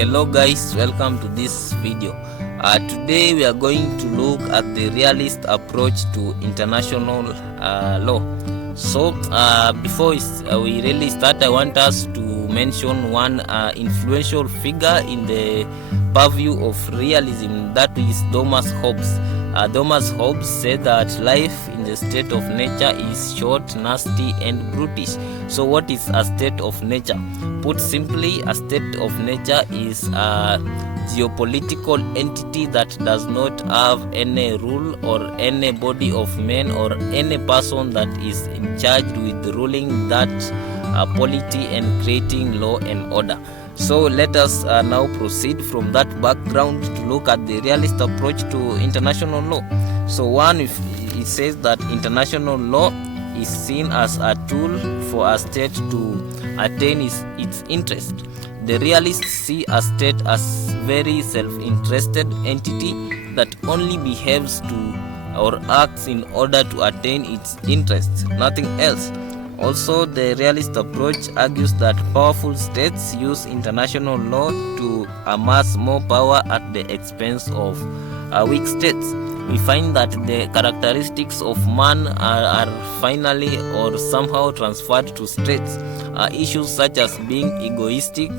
Hello guys, welcome to this video. Today we are going to look at the realist approach to international law. So before we really start, I want us to mention one influential figure in the purview of realism, that is Thomas Hobbes. Thomas Hobbes said that life in the state of nature is short, nasty and brutish. So what is a state of nature? Put simply, a state of nature is a geopolitical entity that does not have any rule or any body of men or any person that is charged with ruling that polity and creating law and order. So let us now proceed from that background to look at the realist approach to international law. So one, it says that international law is seen as a tool for a state to attain its interest. The realists see a state as very self-interested entity that only behaves to or acts in order to attain its interests, nothing else. Also, the realist approach argues that powerful states use international law to amass more power at the expense of weak states. We find that the characteristics of man are finally or somehow transferred to states. Issues such as being egoistic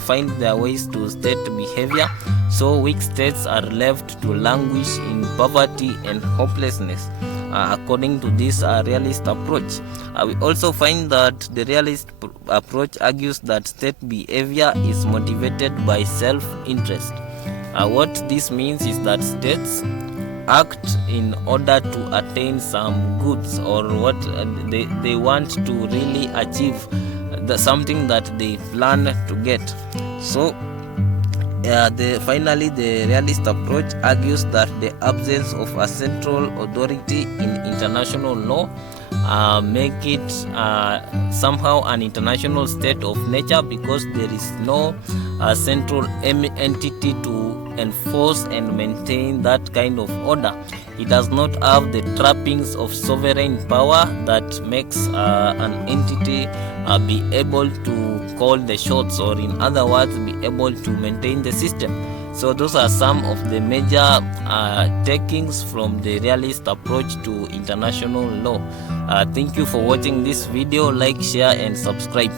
find their ways to state behavior, so weak states are left to languish in poverty and hopelessness. According to this realist approach, we also find that the realist approach argues that state behavior is motivated by self-interest. What this means is that states act in order to attain some goods or what they want to really achieve, something that they plan to get. So finally, the realist approach argues that the absence of a central authority in international law make it somehow an international state of nature, because there is no central entity to enforce and maintain that kind of order. It does not have the trappings of sovereign power that makes an entity be able to call the shots, or in other words, be able to maintain the system. So those are some of the major takings from the realist approach to international law. Thank you for watching this video. Like, share and subscribe.